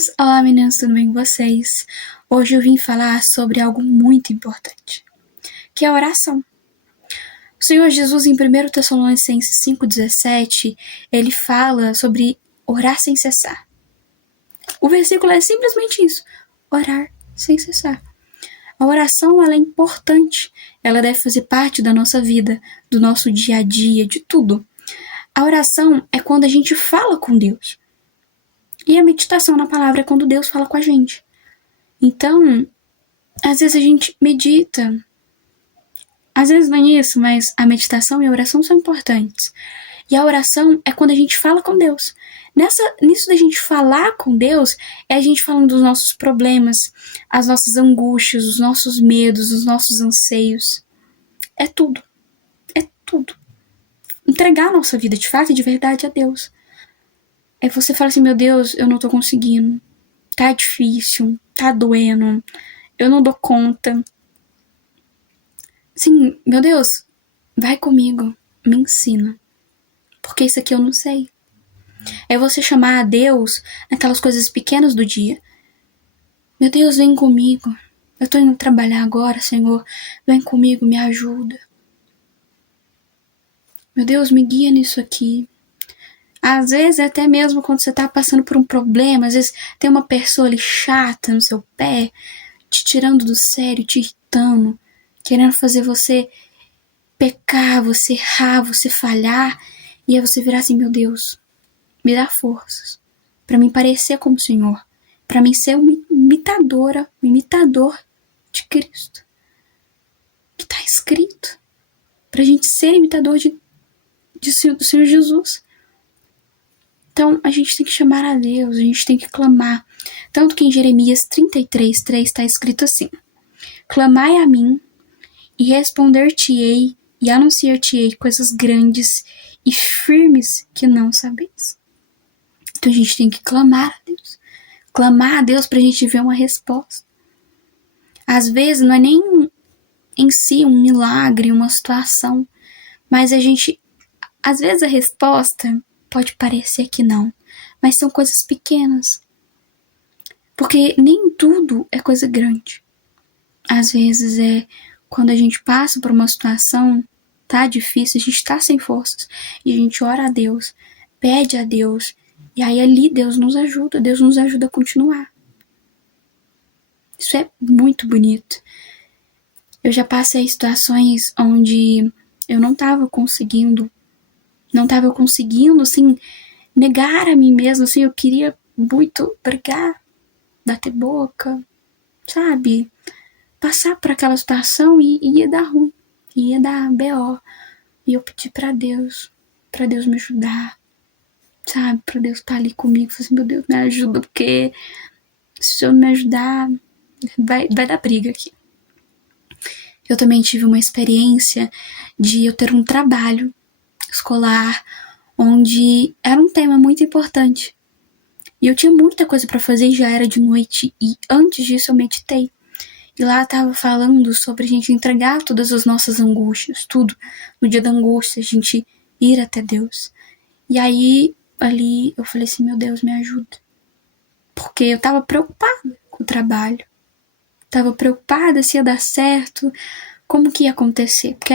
meninos! Olá, meninas, tudo bem com vocês? Hoje eu vim falar sobre algo muito importante, que é a oração. O Senhor Jesus, em 1 Tessalonicenses 5,17, ele fala sobre orar sem cessar. O versículo é simplesmente isso, orar sem cessar. A oração, ela é importante, ela deve fazer parte da nossa vida, do nosso dia a dia, de tudo. A oração é quando a gente fala com Deus. E a meditação na palavra é quando Deus fala com a gente. Então, às vezes a gente medita. Às vezes não é isso, mas a meditação e a oração são importantes. E a oração é quando a gente fala com Deus. Nisso da gente falar com Deus, é a gente falando dos nossos problemas, as nossas angústias, os nossos medos, os nossos anseios. É tudo. É tudo. Entregar a nossa vida de fato e de verdade a Deus. É você falar assim, meu Deus, eu não tô conseguindo. Tá difícil, tá doendo, eu não dou conta. Sim, meu Deus, vai comigo, me ensina. Porque isso aqui eu não sei. É você chamar a Deus naquelas coisas pequenas do dia. Meu Deus, vem comigo. Eu tô indo trabalhar agora, Senhor. Vem comigo, me ajuda. Meu Deus, me guia nisso aqui. Às vezes, até mesmo quando você tá passando por um problema, às vezes tem uma pessoa ali chata no seu pé, te tirando do sério, te irritando, querendo fazer você pecar, você errar, você falhar, e aí você virar assim, meu Deus, me dá forças pra mim parecer como o Senhor, pra mim ser uma imitadora, um imitador de Cristo, que tá escrito, pra gente ser imitador do Senhor Jesus. Então, a gente tem que chamar a Deus, a gente tem que clamar. Tanto que em Jeremias 33:3 está escrito assim: clamai a mim, e responder-te-ei, e anunciar-te-ei coisas grandes e firmes que não sabeis. Então a gente tem que clamar a Deus. Clamar a Deus pra gente ver uma resposta. Às vezes não é nem em si um milagre, uma situação, mas às vezes a resposta pode parecer que não, mas são coisas pequenas. Porque nem tudo é coisa grande. Às vezes é quando a gente passa por uma situação, tá difícil, a gente tá sem forças, e a gente ora a Deus, pede a Deus, e aí ali Deus nos ajuda a continuar. Isso é muito bonito. Eu já passei situações onde eu não tava conseguindo, assim, negar a mim mesma, assim, eu queria muito brigar, bater boca, sabe? Passar por aquela situação e ia dar ruim, ia dar BO. E eu pedi pra Deus me ajudar, sabe? Pra Deus estar ali comigo, falei assim, meu Deus, me ajuda, porque se eu não me ajudar, vai dar briga aqui. Eu também tive uma experiência de eu ter um trabalho escolar onde era um tema muito importante. E eu tinha muita coisa pra fazer e já era de noite. E antes disso eu meditei. E lá tava falando sobre a gente entregar todas as nossas angústias, tudo. No dia da angústia, a gente ir até Deus. E aí, ali, eu falei assim, meu Deus, me ajuda. Porque eu tava preocupada com o trabalho. Tava preocupada se ia dar certo, como que ia acontecer. Porque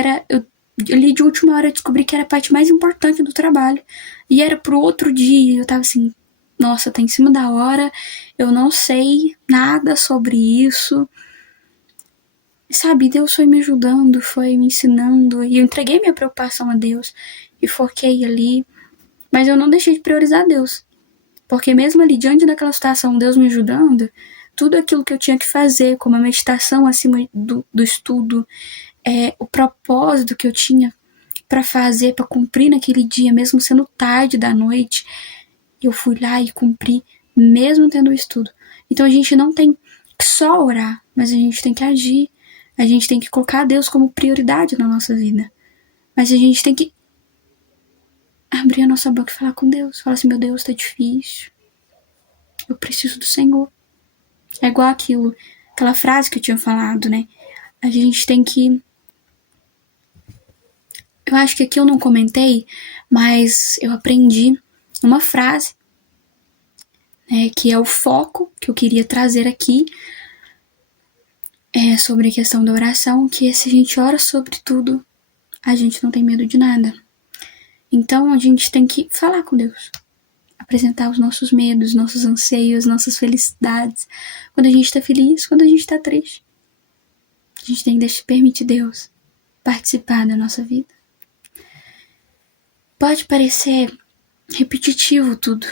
ali de última hora eu descobri que era a parte mais importante do trabalho. E era pro outro dia, eu tava assim, nossa, tá em cima da hora, eu não sei nada sobre isso. Sabe, Deus foi me ajudando, foi me ensinando, e eu entreguei minha preocupação a Deus, e foquei ali, mas eu não deixei de priorizar Deus, porque mesmo ali, diante daquela situação, Deus me ajudando, tudo aquilo que eu tinha que fazer, como a meditação acima do estudo, o propósito que eu tinha pra fazer, pra cumprir naquele dia, mesmo sendo tarde da noite, eu fui lá e cumpri, mesmo tendo o estudo. Então a gente não tem que só orar, mas a gente tem que agir. A gente tem que colocar Deus como prioridade na nossa vida. Mas a gente tem que abrir a nossa boca e falar com Deus. Falar assim, meu Deus, tá difícil. Eu preciso do Senhor. É igual aquela frase que eu tinha falado, né? A gente tem que... Eu acho que aqui eu não comentei, mas eu aprendi uma frase né, que é o foco que eu queria trazer aqui, sobre a questão da oração, que se a gente ora sobre tudo, a gente não tem medo de nada. Então a gente tem que falar com Deus, apresentar os nossos medos, nossos anseios, nossas felicidades, quando a gente tá feliz, quando a gente tá triste. A gente tem que permitir Deus participar da nossa vida. Pode parecer repetitivo tudo,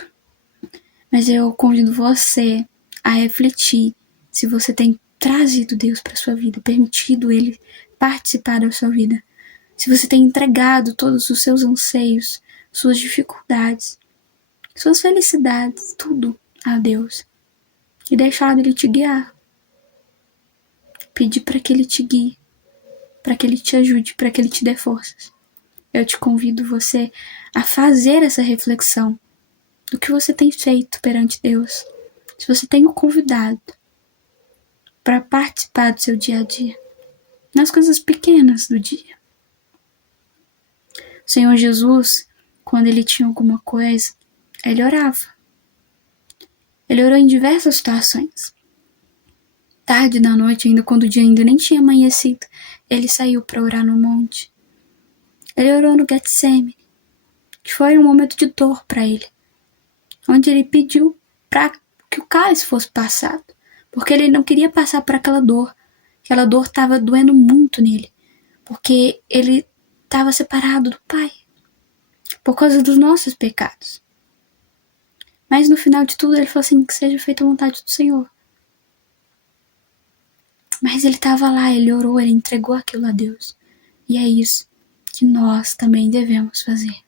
mas eu convido você a refletir se você tem trazido Deus para sua vida, permitido Ele participar da sua vida, se você tem entregado todos os seus anseios, suas dificuldades, suas felicidades, tudo a Deus, e deixado Ele te guiar. Pedir para que Ele te guie, para que Ele te ajude, para que Ele te dê forças. Eu te convido você a fazer essa reflexão do que você tem feito perante Deus, se você tem o convidado para participar do seu dia a dia, nas coisas pequenas do dia. O Senhor Jesus, quando Ele tinha alguma coisa, Ele orava. Ele orou em diversas situações. Tarde da noite, ainda quando o dia ainda nem tinha amanhecido, Ele saiu para orar no monte. Ele orou no Getsemane, que foi um momento de dor para Ele, onde Ele pediu para que o cálice fosse passado, porque Ele não queria passar por aquela dor estava doendo muito nele, porque Ele estava separado do Pai, por causa dos nossos pecados. Mas no final de tudo Ele falou assim, que seja feita a vontade do Senhor. Mas Ele estava lá, Ele orou, Ele entregou aquilo a Deus. E é isso que nós também devemos fazer.